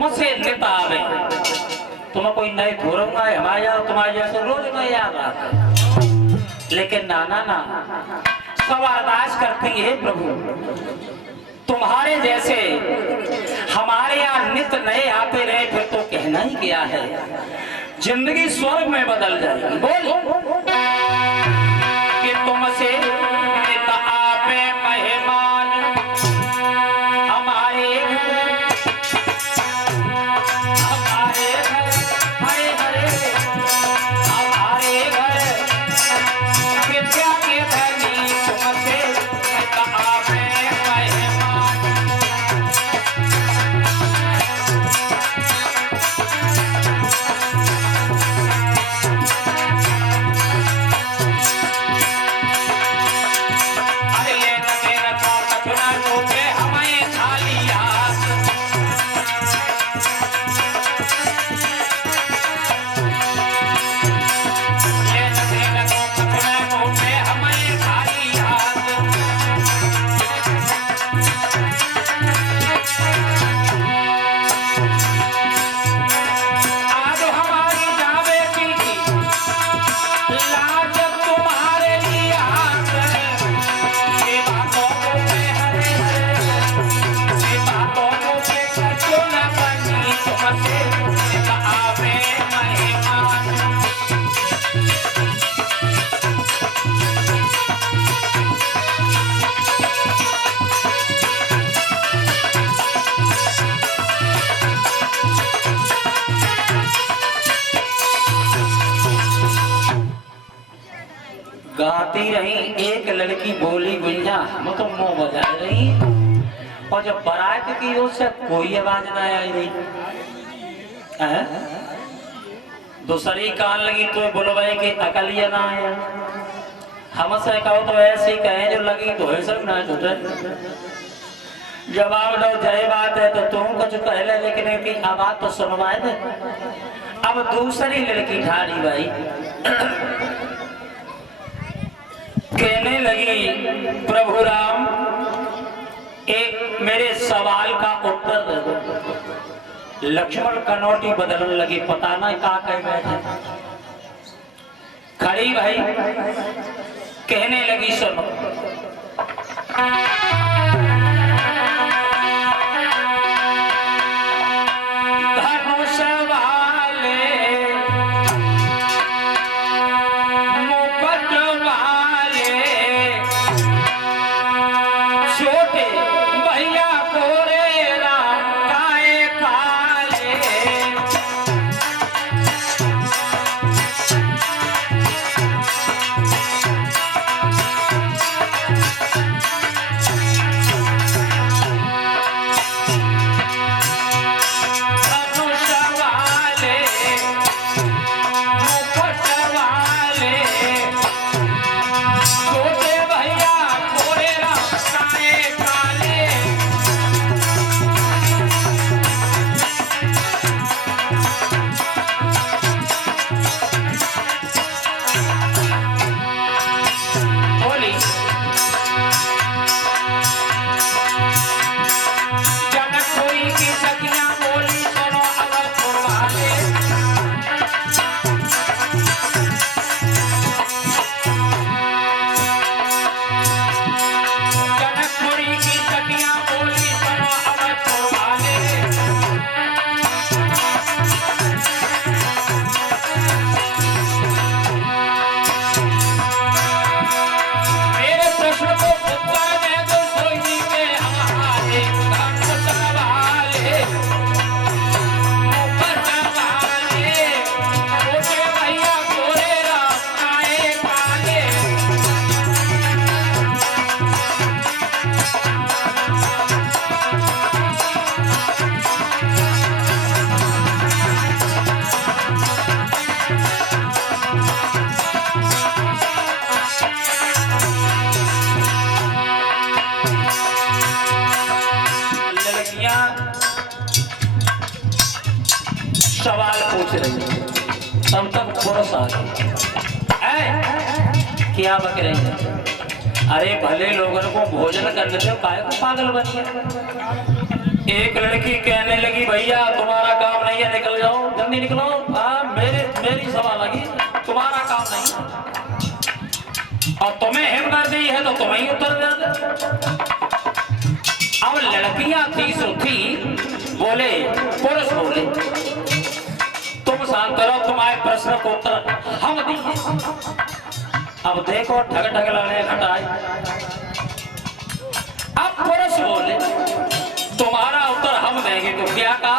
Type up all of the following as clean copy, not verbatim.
तुमसे नित आवे। तुम्हें कोई नए घूरूंगा हमारे यहाँ तुम्हारे जैसे रोज नए याद आता है। लेकिन नाना ना सब अरदास करती है प्रभु तुम्हारे जैसे हमारे यहाँ नित नए आते रहे फिर तो कहना ही क्या है, जिंदगी स्वर्ग में बदल जाएगी। बोल कि तुमसे नित आवे मेहमान हमारे गाती रही एक लड़की बोली गुंजा हम तो मुंह बजा रही और जब बारात की ओर से कोई आवाज ना आई रही। दूसरी कान लगी तो बुलवाई की अकलिया ना आया। हमसे कहो तो ऐसी कहे जो लगी तो है सब ना छूटे। जवाब दो जय बात है तो तुम कुछ कह ले लेकिन इनकी आवाज तो सुनवाए दे। अब दूसरी लड़की ठाड़ी भाई कहने लगी प्रभु राम एक मेरे सवाल का उत्तर दे दो। लक्ष्मण कनौटी बदलने लगी पता ना क्या कह बैठे। खड़ी भाई कहने लगी सुनो सवाल पूछ रही तब तक पुरुष आ गए क्या बक रही है। अरे भले लोगों को भोजन करने से काय को पागल बन गया। एक लड़की कहने लगी भैया तुम्हारा काम नहीं है, निकल जाओ, जल्दी निकलो। मेरी सभा लगी, तुम्हारा काम नहीं, और तुम्हें हिमदर्दी है तो तुम्हें ही उत्तर दे दे। अब लड़कियां थी सो थी, बोले पुरुष बोले तुम शांत करो, तुम्हारे प्रश्न को उत्तर हम देंगे। अब देखो ठग ठग लड़ने घटाए। अब पुरुष बोले तुम्हारा उत्तर हम देंगे, तो क्या कहा?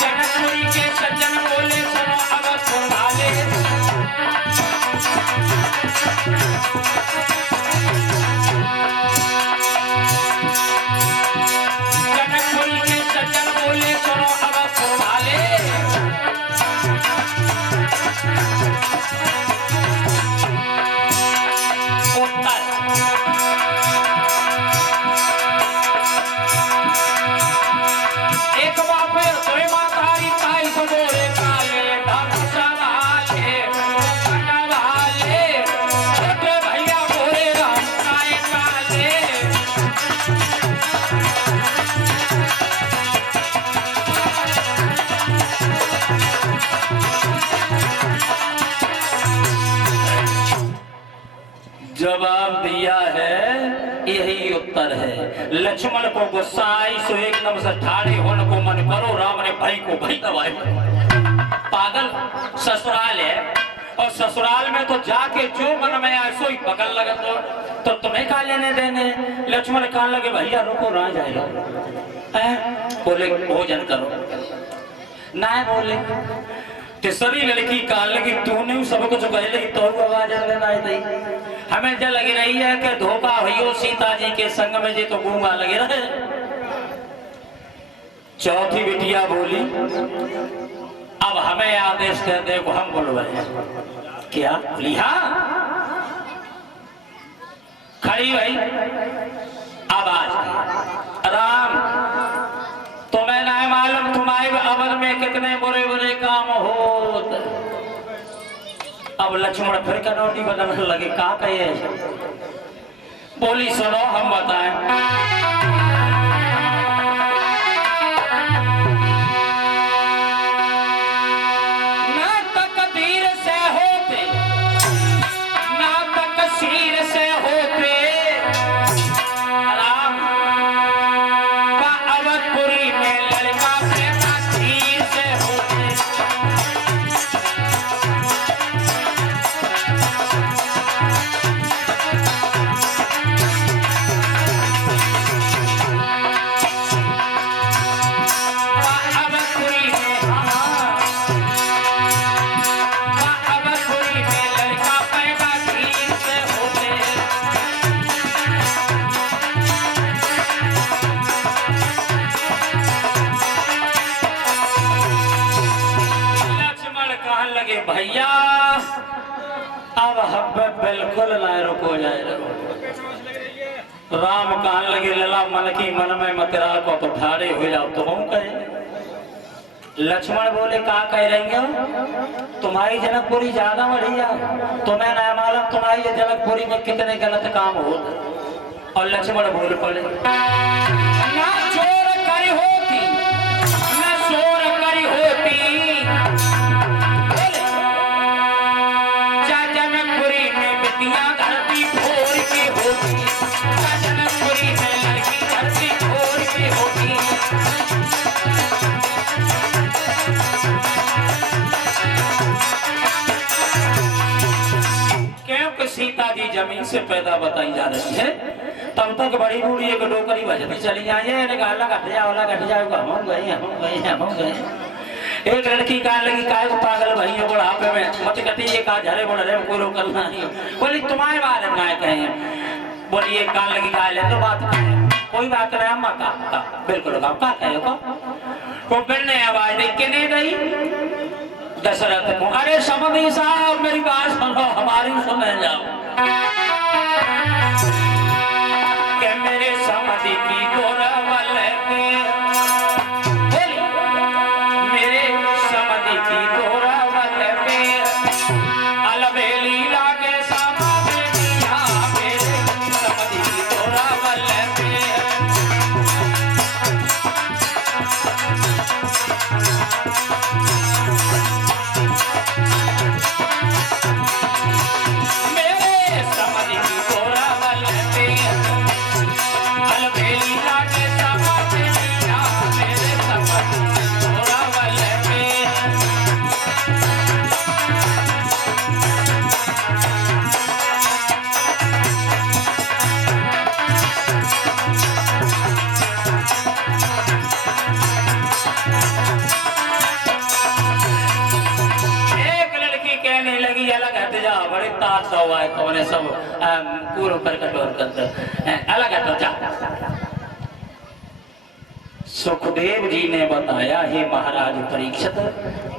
जनकपुरी के सज्जन बोले सुनो अब सुनाले, जनकपुरी के सज्जन बोले सुनो अब सुनाले। एक बाप सोई मातारी ताई सो बोले काले धम सवाले कटवाले, छोटे भैया बोले राम काए काले। जवाब दिया है, यही उत्तर है। लक्ष्मण को गुस्सा आई सो एकदम से ठाड़े होने को मन करो, राम ने भाई को भाई दबाए। पागल ससुराल है, और ससुराल में तो जाके जो मन में आए सो ही पकड़ लगा, तो तुम्हें क्या लेने देने। लक्ष्मण कहने लगे भैया रुको ना जाएगा, बोले भोजन करो ना, बोले तीसरी लड़की कहने लगी तूने सब कुछ कह लगी तो आवाज लेना है, हमें जो लगी रही है कि धोखा हो सीता जी के संग में जी तो गूंगा लगे रहे। चौथी बिटिया बोली अब हमें आदेश दे दे को हम बोलवाए। क्या बोली? हाँ खड़ी भाई आवाज, राम तुम्हें नहीं मालूम तुम्हारे अवध में कितने बुरे बुरे काम होते। अब लक्ष्मण फिर कनौटी बदलने लगे, का कहे? बोली सुनो हम बताएं। ना तकदीर से होते, ना तकसीर से होते, राम का अवधपुरी में लड़का पैदा तीर से होते। भैया अब हम बिल्कुल ना रुको जाए। राम कहने लगे लला मन की मन में मतरा को तो ठाड़े हो जाओ तो हम कहे। लक्ष्मण बोले का कह रही हो, तुम्हारी जनकपुरी ज्यादा बढ़िया, तुम्हें ना मालूम तुम्हारी जनकपुरी में कितने गलत काम होते। और लक्ष्मण बोल पड़े ना चोर करी होती, ना चोर करी होती, धरती भोर की होती, जनकपुरी में लड़की धरती भोर की होती। क्योंकि सीता जी जमीन से पैदा बताई जा रही है, तब तक बड़ी बूढ़ी एक डोकरी बजती चली आई है। घट जाओ हम गए। एक लड़की कहा लगी काय को पागल भाई हो बुढ़ापे में मत कटी ये कहा झरे बुढ़ रहे कोई रोकल नहीं। बोली तुम्हारे बारे में ना कहे, बोलिए कान लगी का ले तो बात कोई बात नहीं, अम्मा का बिल्कुल का कहे को फिर ने आवाज दे के नहीं गई दशरथ को, अरे समधी साहब मेरी बात सुनो, हमारी सुने जाओ के मेरे समधी की गोरवल के मेरे समधी की गोरवल पे बता दो आए तो उन्हें सब पूर्व प्रकट और करते अलग हटो जा। सुखदेव जी ने बताया, हे महाराज परीक्षित,